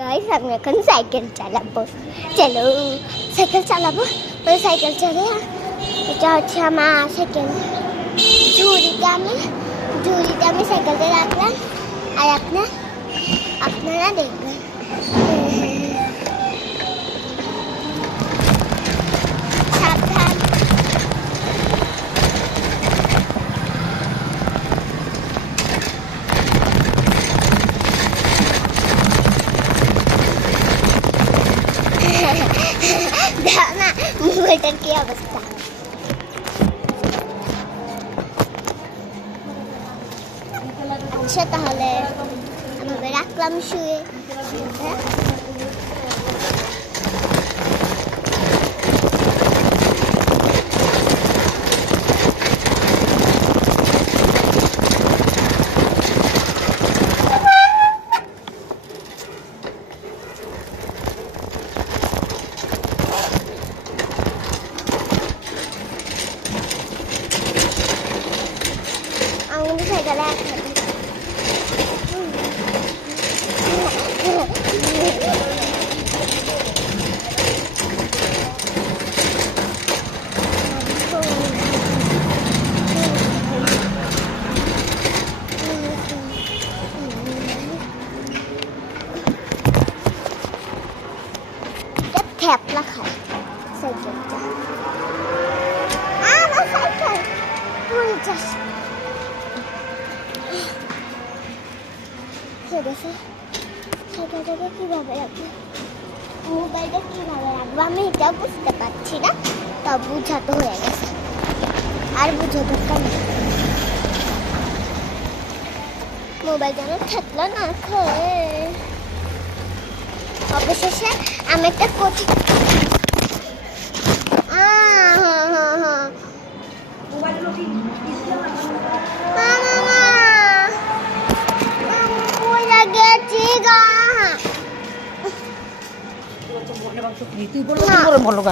Guys আমি এখন cycle চালাবো। চলো সাইকেল চালাবো। ওই সাইকেল চলে এটা হচ্ছে আমার সাইকেল। ঝুড়িতে আমি সাইকেলটা রাখলাম আর আপনারা দেখবেন। সাবধান। না মোবাইলটার কি অবস্থা। আচ্ছা তাহলে আমি রাখলাম শুয়ে। আমি সাইকেলে থ্যাপলা খায় সাইকেলটা। আমার সাইকেল পড়ে যাচ্ছে। সাইকেলটাকে কীভাবে রাখবো, মোবাইলটা কীভাবে রাখবো আমি এটাও বুঝতে পারছি না। তা বুঝাতে হয়ে গেছে, আর বুঝো দরকার নেই। মোবাইল যেন থাকলো না খেয়ে। অবশেষে আমি একটা কোচিং তুই বলো